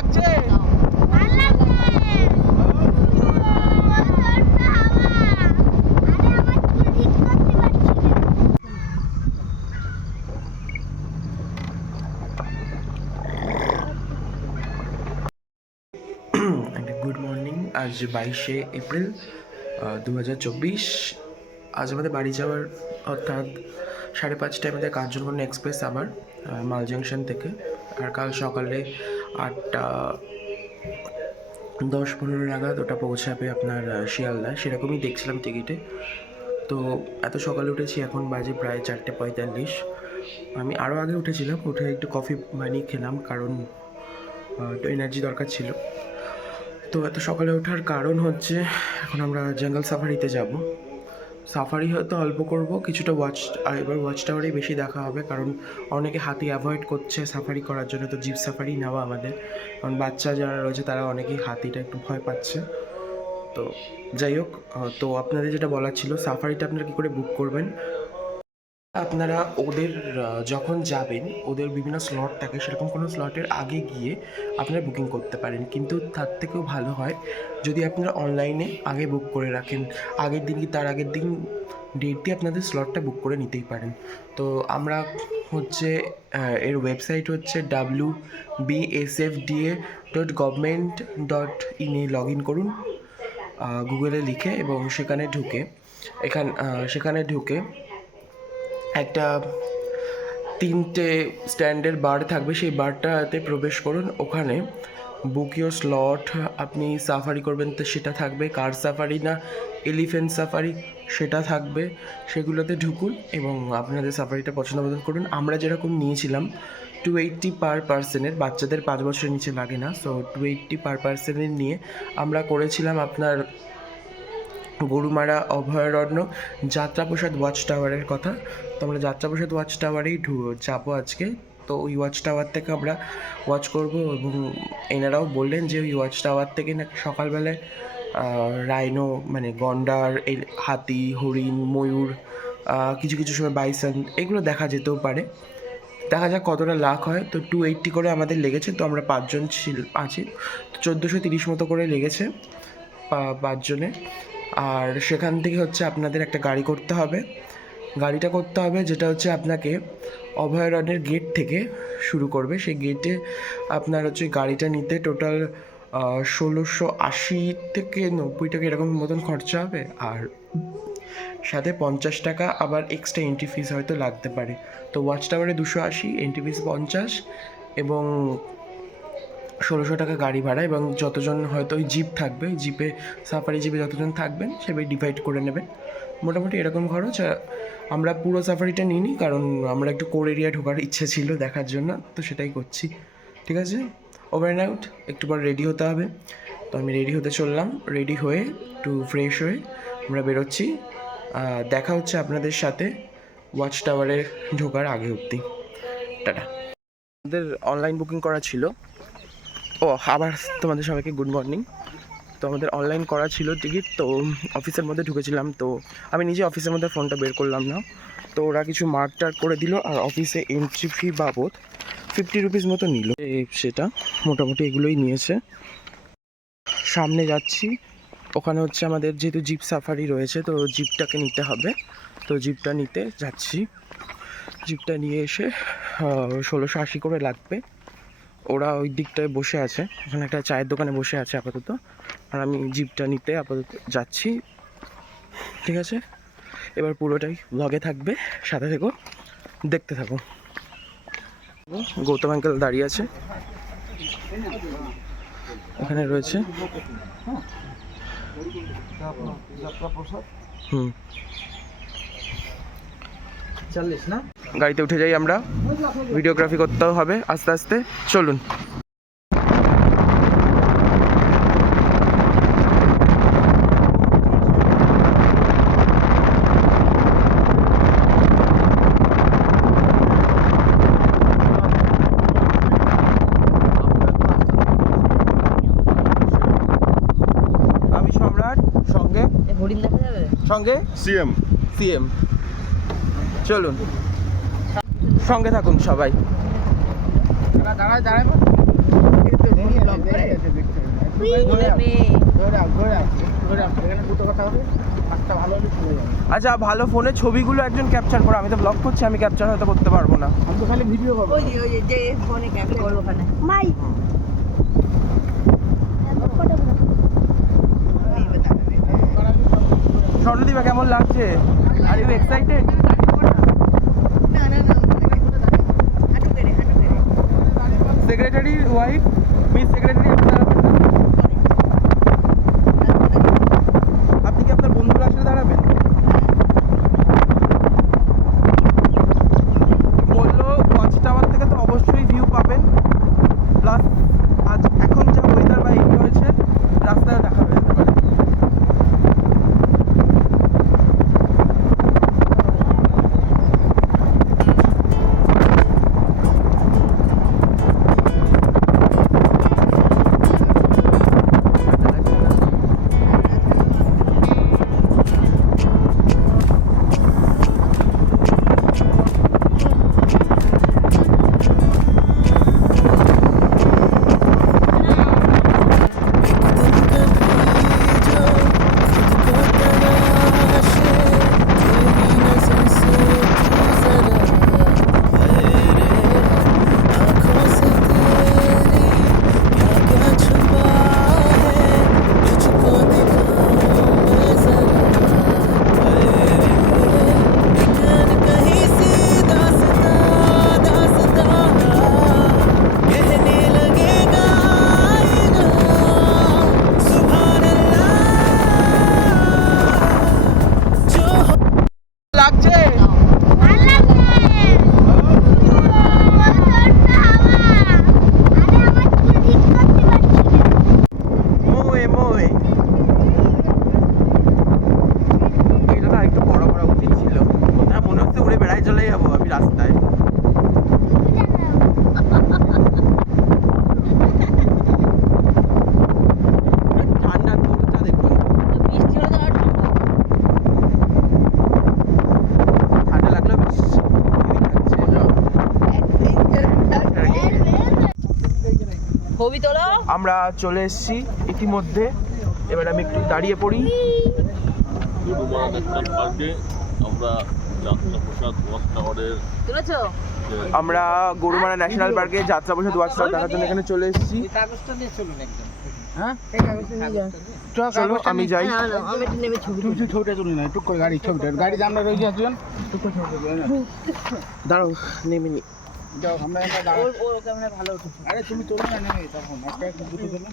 লাগছে? Good morning আজ বাইশে এপ্রিল দু হাজার চব্বিশ। আজ আমাদের বাড়ি যাওয়ার অর্থাৎ সাড়ে পাঁচটায় আমাদের কাঞ্চনকন্যা এক্সপ্রেস আবার মাল জাংশন থেকে। আর কাল সকালে আটটা দশ পনেরো নাগাদ ওটা পৌঁছাবে আপনার শিয়ালদা সেরকমই দেখছিলাম টিকিটে। তো এত সকালে উঠেছি, এখন বাজে প্রায় চারটে পঁয়তাল্লিশ। আমি আরও আগে উঠেছিলাম, উঠে একটু কফি বানিয়ে খেলাম, কারণ একটু এনার্জি দরকার ছিল। তো এত সকালে ওঠার কারণ হচ্ছে, এখন আমরা জঙ্গল সাফারিতে যাব। সাফারি হয়তো অল্প করব, কিছুটা ওয়াচ এবার ওয়াচ টাওয়ারেই বেশি দেখা হবে, কারণ অনেকে হাতি অ্যাভয়েড করছে সাফারি করার জন্য, তো জিপ সাফারি নেওয়া আমাদের। কারণ বাচ্চা যারা রয়েছে, তারা অনেকেই হাতিটা একটু ভয় পাচ্ছে। তো যাই হোক তো আপনাদের যেটা বলার ছিল সাফারিটা আপনারা কী করে বুক করবেন? আপনারা ওদের যখন যাবেন, ওদের বিভিন্ন স্লট থাকে সেরকম কোনো স্লটের আগে গিয়ে আপনারা বুকিং করতে পারেন। কিন্তু তার থেকেও ভালো হয় যদি আপনারা অনলাইনে আগে বুক করে রাখেন। আগের দিন কি তার আগের দিন ডেট দিয়ে আপনাদের স্লটটা বুক করে নিতেই পারেন। তো আমরা হচ্ছে এর ওয়েবসাইট হচ্ছে W BSFDA dot government dot ইনে লগ ইন করুন গুগলে লিখে এবং সেখানে ঢুকে, এখান সেখানে ঢুকে একটা তিনটে স্ট্যান্ডের বার থাকবে, সেই বারটাতে প্রবেশ করুন। ওখানে বুক স্লট আপনি সাফারি করবেন, তো সেটা থাকবে। কার সাফারি না? এলিফেন্ট সাফারি সেটা থাকবে। সেগুলোতে ঢুকুন এবং আপনাদের সাফারিটা পছন্দ মতন করুন। আমরা যেরকম নিয়েছিলাম টু এইটটি পার পার্সনের বাচ্চাদের পাঁচ বছরের নিচে লাগে না সো টু এইটটি পার পার্সনের নিয়ে আমরা করেছিলাম আপনার গরুমারা অভয়ারণ্য, যাত্রাপ্রসাদ ওয়াচ টাওয়ারের কথা। তো আমরা যাত্রাপ্রসাদ ওয়াচ টাওয়ারেই ঢু- যাব আজকে। তো ওই ওয়াচ টাওয়ার থেকে আমরা ওয়াচ করব এবং এনারাও বললেন যে ওই ওয়াচ টাওয়ার থেকে নাকি সকালবেলায় রাইনো মানে গন্ডার, এই হাতি, হরিণ, ময়ূর কিছু কিছু সময় বাইসন এগুলো দেখা যেতেও পারে। দেখা যাক কতটা লাখ হয়। তো টু এইট্টি করে আমাদের লেগেছে। তো আমরা পাঁচজন ছিল আছি। তো চোদ্দোশো তিরিশ মতো করে লেগেছে পাঁচজনে। আর সেখান থেকে হচ্ছে আপনাদের একটা গাড়ি করতে হবে। গাড়িটা করতে হবে, যেটা হচ্ছে আপনাকে অভয়ারণ্যের গেট থেকে শুরু করবে। সেই গেটে আপনার হচ্ছে গাড়িটা নিতে টোটাল ষোলোশো আশি থেকে নব্বই টাকা এরকম মতন খরচা হবে। আর সাথে পঞ্চাশ টাকা আবার এক্সট্রা এন্ট্রি ফিস হয়তো লাগতে পারে। তো ওয়াচ টাওয়ারে দুশো আশি এন্ট্রি ফিস পঞ্চাশ এবং ষোলোশো টাকা গাড়ি ভাড়া এবং যতজন হয়তো ওই জিপ থাকবে জিপে সাফারি জিপে যতজন থাকবেন সেভাবে ডিভাইড করে নেবেন। মোটামুটি এরকম খরচ আমরা পুরো সাফারিটা নিইনি কারণ আমরা একটু কোর এরিয়া ঢোকার ইচ্ছে ছিল দেখার জন্য, তো সেটাই করছি। ঠিক আছে? ওভার নাইট একটু পর রেডি হতে হবে। তো আমি রেডি হতে চললাম রেডি হয়ে একটু ফ্রেশ হয়ে আমরা বেরোচ্ছি। দেখা হচ্ছে আপনাদের সাথে ওয়াচ টাওয়ারে ঢোকার আগে অবধি। টাটা। আমাদের অনলাইন বুকিং করা ছিল। ও, আবার তোমাদের সবাইকে গুড মর্নিং তো আমাদের অনলাইন করা ছিল টিকিট তো অফিসের মধ্যে ঢুকেছিলাম। তো আমি নিজে অফিসের মধ্যে ফোনটা বের করলাম না। তো ওরা কিছু মার্ক টার্ক করে দিল আর অফিসে এন্ট্রি ফি বাবদ ফিফটি রুপিস মতো নিল। সেটা মোটামুটি এগুলোই নিয়েছে। সামনে যাচ্ছি। ওখানে হচ্ছে আমাদের যেহেতু জিপ সাফারি রয়েছে, তো জিপটাকে নিতে হবে। তো জিপটা নিতে যাচ্ছি। জিপটা নিয়ে এসে ষোলোশো আশি করে লাগবে। ওরা ওই দিকটায় বসে আছে। ওখানে একটা চায়ের দোকানে বসে আছে আপাতত। আর আমি জিপটা নিতে আপাতত যাচ্ছি। ঠিক আছে? এবার পুরোটাই ব্লগে থাকবে। সাথে থেকো। দেখতে থাকো। গৌতম আঙ্কেল দাঁড়িয়ে আছে। এখানে রয়েছে। হুম। চল্লিশ, না? গাড়িতে উঠে যাই আমরা। ভিডিওগ্রাফি করতেও হবে আস্তে আস্তে। চলুন। আমি সম্রাট সঙ্গে? হরিণ দেখা যাবে? সঙ্গে? সিএম। সিএম। চলুন। সঙ্গে থাকুন সবাই। দাঁড়ায় আচ্ছা ভালো ফোনে ছবিগুলো একজন ক্যাপচার করো আমি তো ব্লগ করছি আমি ক্যাপচার হয়তো করতে পারব না। আমি তো খালি ভিডিও করব। ওই যে ওই যে যে ফোনে ক্যাপচার করব ওখানে। মাই। স্বর্ণদীপা কেমন লাগছে? Are you excited secretary wife mean secretary अपना আমরা চলে এসেছি ইতিমধ্যে। এবার আমি একটু দাঁড়িয়ে পড়ি। গরুমারা ন্যাশনাল পার্কে আমরা যাত্রা প্রসাদ ওয়াচ টাওয়ারের তুলেছো? যে আমরা গরুমারা ন্যাশনাল পার্কে যাত্রা বসে দুয়ার দেখার জন্য এখানে চলে এসেছি। হ্যাঁ? চলো আমি যাই। তুই তুই ছবিটা তুলি না টুক করে গাড়ি ছবিটা। গাড়ি আমরা রয়েছে একজন। দাঁড়াও নেমে নি। যাও আমরা এবার দাঁড়াও। ওর ওর ক্যামেরা ভালো উঠেছে আরে তুমি তোলো না নেমে তখন একটা একটা দুটো তোলো।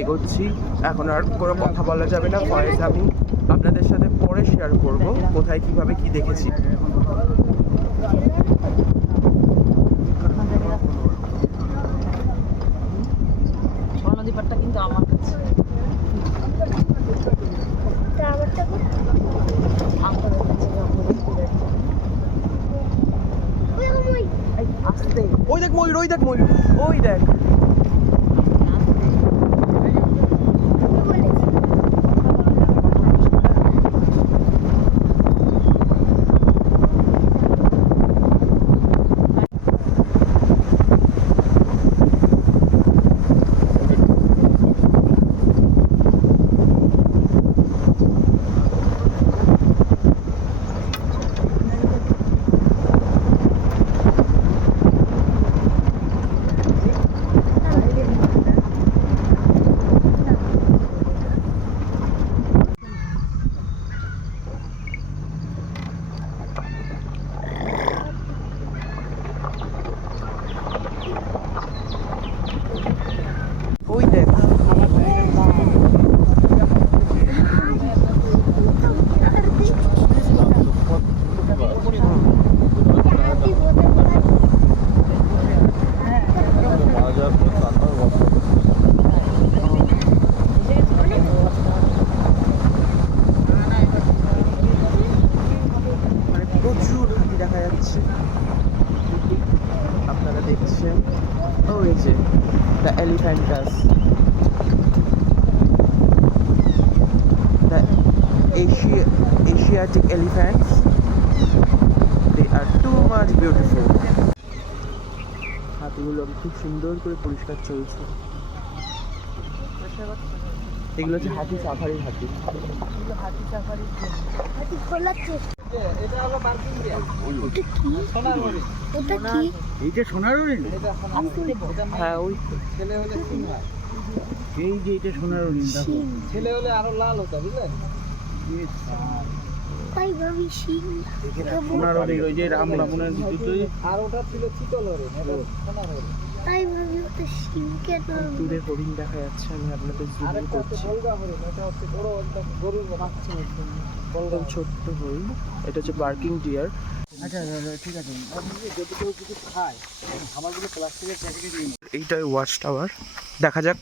এগোচ্ছি। এখন আর কোনো কথা বলা যাবে না ভয়েস আমি আপনাদের সাথে পরে শেয়ার করব কোথায় কীভাবে কি দেখেছি। হাতিগুলোকে খুব সুন্দর করে পরিষ্কার চলছে। এগুলো হচ্ছে হাতি সাফারির হাতি। হাতি খোলার চেষ্টা ওটা কি? এই যে সোনার হরিণ? হ্যাঁ ওই এই যে এটা সোনার হরিণ ছেলে হলে আরও লাল হতো বুঝলেন? শিং সোনার হরিণ ওই যে রাম রাবণের আর ওটা ছিল চিতল হরিণ এটা সোনার হরিণ তাই ভাবি ওটা কেন? দূরে হরিণ দেখা যাচ্ছে আমি আপনাদের জুম আরেকটা হচ্ছে করছি। বলগা হরিণ এটা হচ্ছে বড় একদম গরুর বাচ্চা একদম একদম ছোট্ট হরিণ। এটা হচ্ছে বার্কিং ডিয়ার আচ্ছা আচ্ছা, আচ্ছা, ঠিক আছে। যদি কেউ কিছু খায় খাবারগুলো প্লাস্টিকের প্যাকেটে নিয়ে এইটাই ওয়াচ টাওয়ার দেখা যাক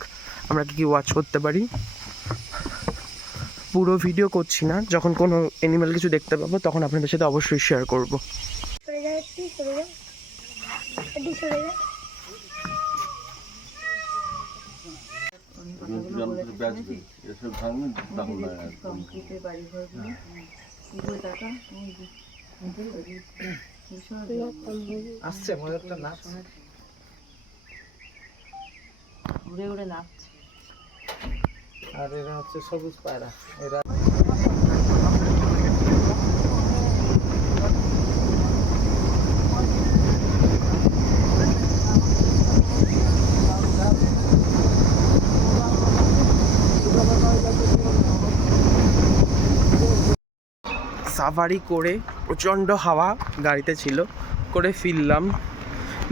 আমরা কি কি ওয়াচ করতে পারি। পুরো ভিডিও করছি না। যখন কোনো অ্যানিমাল কিছু দেখতে পাবো তখন আপনাদের সাথে অবশ্যই শেয়ার করব। সরে যা একটু সরে যা। একটু সরে যা এসব ভাঙবে তখন না আসছে মজারটা নাচ ঘুরে ঘুরে নাচছে আর এরা হচ্ছে সবুজ পায়রা। এরা সাফারি করে প্রচণ্ড হাওয়া গাড়িতে ছিল, করে ফিরলাম।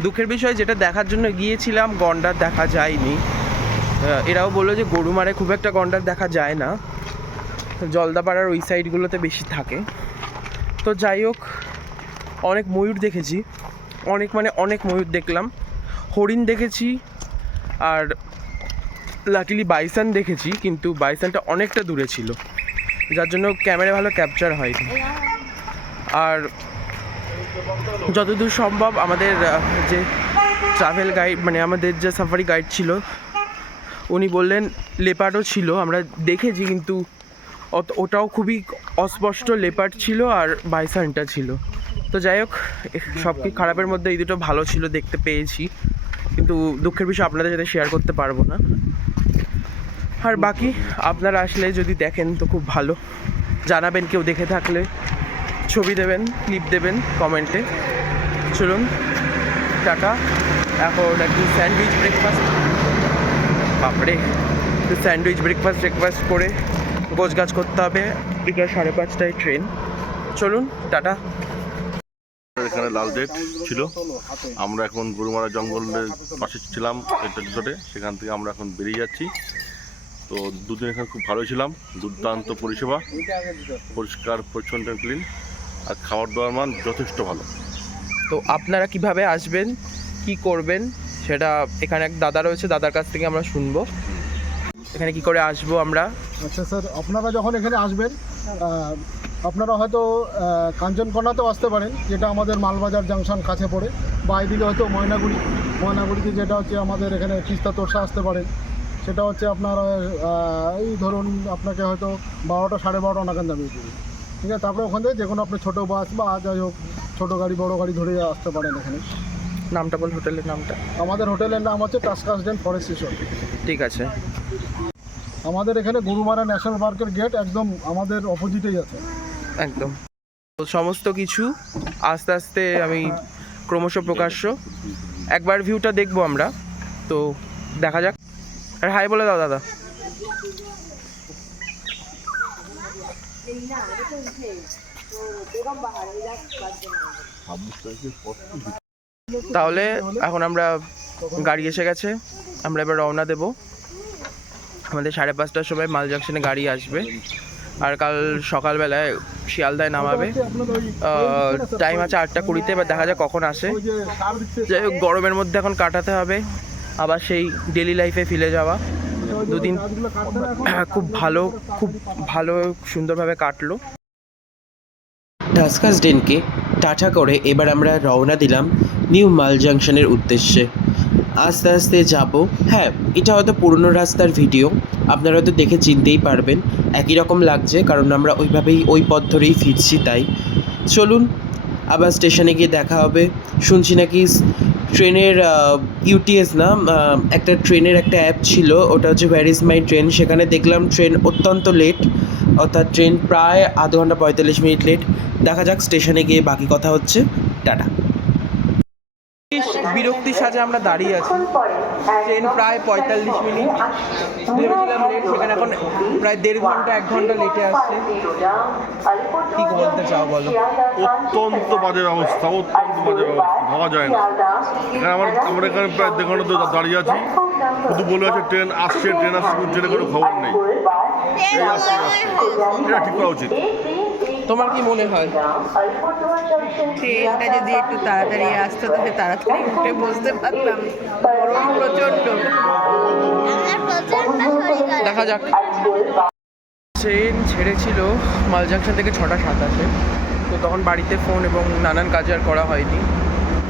দুঃখের বিষয়, যেটা দেখার জন্য গিয়েছিলাম, গন্ডার দেখা যায়নি। এরাও বলল যে গরুমারে খুব একটা গন্ডার দেখা যায় না। জলদাপাড়ার ওই সাইডগুলোতে বেশি থাকে। তো যাই হোক, অনেক ময়ূর দেখেছি। অনেক মানে অনেক ময়ূর দেখলাম। হরিণ দেখেছি আর লাকিলি বাইসান দেখেছি, কিন্তু বাইসানটা অনেকটা দূরে ছিল। যার জন্য ক্যামেরা ভালো ক্যাপচার হয়নি। আর যতদূর সম্ভব আমাদের যে ট্রাভেল গাইড মানে আমাদের যে সাফারি গাইড ছিল উনি বললেন লেপার্ডও ছিল, আমরা দেখেছি কিন্তু অত- ওটাও খুবই অস্পষ্ট লেপার্ড ছিল আর বাইসানটা ছিল। তো যাই হোক সব কি খারাপের মধ্যে এই দুটো ভালো ছিল দেখতে পেয়েছি। কিন্তু দুঃখের বিষয় আপনাদের সাথে শেয়ার করতে পারব না। আর বাকি আপনারা আসলে যদি দেখেন তো খুব ভালো। জানাবেন কেউ দেখে থাকলে। ছবি দেবেন ক্লিপ দেবেন কমেন্টে চলুন, টাটা। এখন একটু স্যান্ডউইচ ব্রেকফাস্ট বাপরে। স্যান্ডউইচ ব্রেকফাস্ট ব্রেকফাস্ট করে গোছগাছ করতে হবে। বিকাল সাড়ে পাঁচটায় ট্রেন চলুন টাটা। এখানে লাল ডেট ছিল। আমরা এখন গরুমারা জঙ্গলের পাশে ছিলাম একটা রিসোর্টে সেখান থেকে আমরা এখন বেরিয়ে যাচ্ছি। তো দুদিন এখানে খুব ভালো ছিলাম। দুর্দান্ত পরিষেবা। পরিষ্কার পরিচ্ছন্ন ক্লিন আর খাবার দাবার মান যথেষ্ট ভালো। তো আপনারা কীভাবে আসবেন কি করবেন সেটা এখানে এক দাদা রয়েছে দাদার কাছ থেকে আমরা শুনব। এখানে কি করে আসব আমরা? আচ্ছা স্যার আপনারা যখন এখানে আসবেন আপনারা হয়তো আহ, কাঞ্চনকোনাতেও আসতে পারেন যেটা আমাদের মালবাজার জাংশন কাছে পড়ে বা এদিকে হয়তো ময়নাগুড়ি ময়নাগুড়িতে যেটা হচ্ছে আমাদের এখানে তিস্তা তোরসা আসতে পারেন সেটা হচ্ছে আপনার এই ধরুন আপনাকে হয়তো বারোটা সাড়ে বারোটা নাগাদ নামিয়ে দেবে। ঠিক আছে তারপরে ওখান থেকে যে কোনো আপনি ছোটো বাস বা যাই হোক ছোটো গাড়ি বড় গাড়ি ধরে আসতে পারেন এখানে। নামটা বল হোটেলের নামটা। আমাদের হোটেলের নাম হচ্ছে টাস্কাসডেন ফরেস্ট রিসোর্ট ঠিক আছে। আমাদের এখানে গরুমারা ন্যাশনাল পার্কের গেট একদম আমাদের অপোজিটেই আছে। একদম। তো সমস্ত কিছু আস্তে আস্তে আমি ক্রমশ প্রকাশ্য। একবার ভিউটা দেখব আমরা। তো দেখা যাক। আর হাই বলে দাও দাদা। তাহলে এখন আমরা গাড়ি এসে গেছে। আমরা এবার রওনা দেব। আমাদের সাড়ে পাঁচটার সময় মাল জাংশনে গাড়ি আসবে। আর কাল সকালবেলায় শিয়ালদায় নামাবে। টাইম আছে আটটা কুড়িতে, এবার দেখা যাক কখন আসে। যাই হোক, গরমের মধ্যে এখন কাটাতে হবে। আবার সেই ডেলি লাইফে ফিরে যাওয়া। দুদিন খুব ভালো খুব ভালো, সুন্দরভাবে কাটলো। ডাসকাস ডেনকে টাটা করে এবার আমরা রওনা দিলাম নিউ মাল জাংশনের উদ্দেশ্যে। আস্তে আস্তে যাব। হ্যাঁ এটা হয়তো পুরনো রাস্তার ভিডিও। আপনারা হয়তো দেখে চিনতেই পারবেন। একই রকম লাগছে, কারণ আমরা ওইভাবেই ওই পথ ধরেই ফিরছি তাই। চলুন, আবার স্টেশনে গিয়ে দেখা হবে। শুনছি নাকি ট্রেনের ইউটিএস না একটা ট্রেনের একটা অ্যাপ ছিল। ওটা হচ্ছে ভ্যার ইজ মাই ট্রেন সেখানে দেখলাম ট্রেন অত্যন্ত লেট অর্থাৎ ট্রেন প্রায় আধ ঘণ্টা পঁয়তাল্লিশ মিনিট লেট দেখা যাক স্টেশনে গিয়ে বাকি কথা হচ্ছে। টাটা। বিরক্তি সাজে আমরা দাঁড়িয়ে আছি। ট্রেন প্রায় পঁয়তাল্লিশ মিনিট। ভেবেছিলাম লেট সেখানে এখন প্রায় দেড় ঘণ্টা, এক ঘণ্টা লেটে আসছে। কি বলতে চাও বলো? অত্যন্ত বাজে ব্যবস্থা, অত্যন্ত বাজে ব্যবস্থা। ভাবা যায় না। এখানে আমার, আমরা এখানে প্রায় দেড় ঘণ্টা দাঁড়িয়ে আছি। শুধু বলে আছে ট্রেন আসছে ট্রেন আসছে ট্রেনের কোনো খবর নেই। এটা ঠিক করা উচিত তোমার কি মনে হয়? ট্রেনটা যদি একটু তাড়াতাড়ি আসতো তাহলে তাড়াতাড়ি উঠে বসতে পারতাম। গরম প্রচণ্ড। দেখা যাক। ট্রেন ছেড়েছিল মাল জাংশন থেকে ছটা সাতাশে। তো তখন বাড়িতে ফোন এবং নানান কাজ আর করা হয়নি।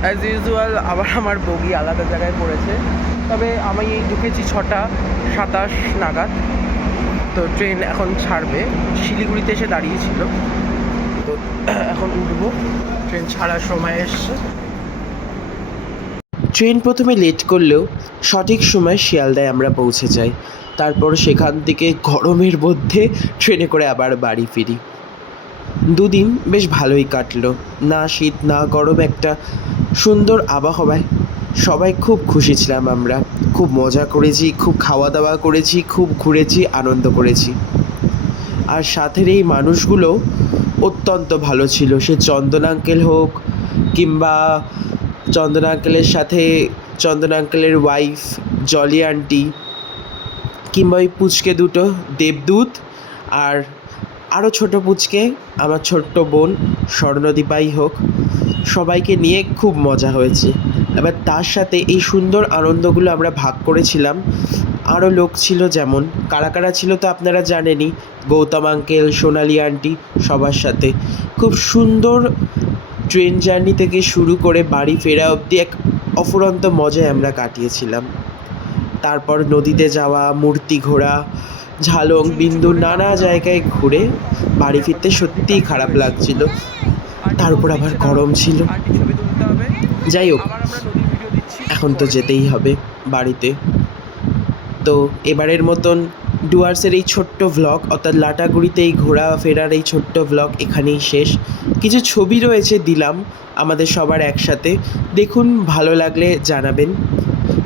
অ্যাজ ইউজুয়াল আবার আমার বগি আলাদা জায়গায় পড়েছে। তবে আমি ঢুকেছি ছটা সাতাশ নাগাদ। তো ট্রেন এখন ছাড়বে। শিলিগুড়িতে এসে দাঁড়িয়েছিল। তো এখন উঠবো। ট্রেন ছাড়ার সময় এসছে। ট্রেন প্রথমে লেট করলেও সঠিক সময় শিয়ালদায় আমরা পৌঁছে যাই। তারপর সেখান থেকে গরমের মধ্যে ট্রেনে করে আবার বাড়ি ফিরি। দুদিন বেশ ভালোই কাটলো। না শীত, না গরম, একটা সুন্দর আবহাওয়ায় সবাই খুব খুশি ছিলাম আমরা। খুব মজা করেছি, খুব খাওয়া দাওয়া করেছি, খুব ঘুরেছি, আনন্দ করেছি। আর সাথের এই মানুষগুলো অত্যন্ত ভালো ছিল। সে চন্দন আঙ্কেল হোক কিংবা চন্দন আঙ্কেলের সাথে চন্দন আঙ্কেলের ওয়াইফ জলি আন্টি কিংবা ওই পুচকে দুটো, দেবদূত আর আরও ছোট পুচকে, আমার ছোট্ট বোন স্বর্ণদীপাই হোক, সবাইকে নিয়ে খুব মজা হয়েছে। এবার তার সাথে এই সুন্দর আনন্দগুলো আমরা ভাগ করেছিলাম। আরও লোক ছিল যেমন, কারা কারা ছিল তো আপনারা জানেনই, গৌতম আঙ্কেল, সোনালি আন্টি, সবার সাথে। খুব সুন্দর ট্রেন জার্নি থেকে শুরু করে বাড়ি ফেরা অবধি এক অফুরন্ত মজায় আমরা কাটিয়েছিলাম। তারপর নদীতে যাওয়া, মূর্তি ঘোরা, ঝালং, বিন্দু নানা জায়গায় ঘুরে বাড়ি ফিরতে সত্যিই খারাপ লাগছিল। তার উপর আবার গরম ছিল। যাই হোক এখন তো যেতেই হবে বাড়িতে। তো এবারের মতন ডুয়ার্সের এই ছোট্ট ভ্লগ অর্থাৎ লাটাগুড়িতে এই ঘোরা ফেরার এই ছোট্ট ভ্লগ এখানেই শেষ। কিছু ছবি রয়েছে দিলাম আমাদের সবার একসাথে। দেখুন ভালো লাগলে জানাবেন।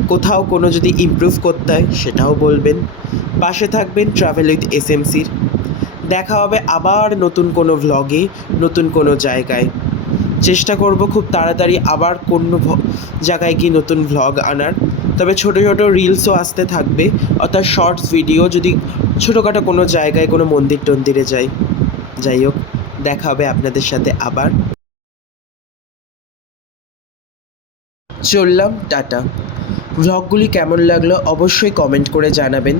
কোথাও কোনো যদি ইমপ্রুভ করতে হয় সেটাও বলবেন। পাশে থাকবেন ট্রাভেল উইথ এসএমসির দেখা হবে আবার নতুন কোনো ভ্লগে নতুন কোনো জায়গায়। চেষ্টা করব খুব তাড়াতাড়ি আবার কোনো জায়গায় গিয়ে নতুন ভ্লগ আনার। তবে ছোটো ছোটো রিলসও আসতে থাকবে, অর্থাৎ শর্টস ভিডিও যদি ছোটোখাটো কোনো জায়গায় কোনো মন্দির টন্দিরে যাই। যাই হোক, দেখা হবে আপনাদের সাথে আবার। চললাম, টাটা। ভ্লগগুলি কেমন লাগল অবশ্যই কমেন্ট করে জানাবেন।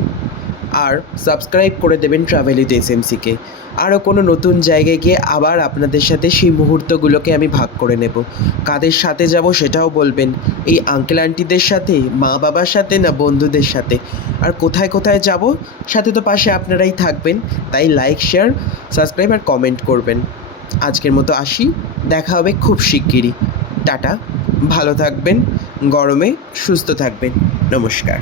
আর সাবস্ক্রাইব করে দেবেন ট্রাভেল উইথ এসএমসিকে আরও কোনো নতুন জায়গায় গিয়ে আবার আপনাদের সাথে সেই মুহূর্তগুলোকে আমি ভাগ করে নেব। কাদের সাথে যাব সেটাও বলবেন। এই আঙ্কেল আন্টিদের সাথে, মা বাবার সাথে না বন্ধুদের সাথে? আর কোথায় কোথায় যাব? সাথে তো পাশে আপনারাই থাকবেন। তাই লাইক শেয়ার সাবস্ক্রাইব আর কমেন্ট করবেন। আজকের মতো আসি। দেখা হবে খুব শিগগিরই। টাটা। ভালো থাকবেন। গরমে সুস্থ থাকবেন। নমস্কার।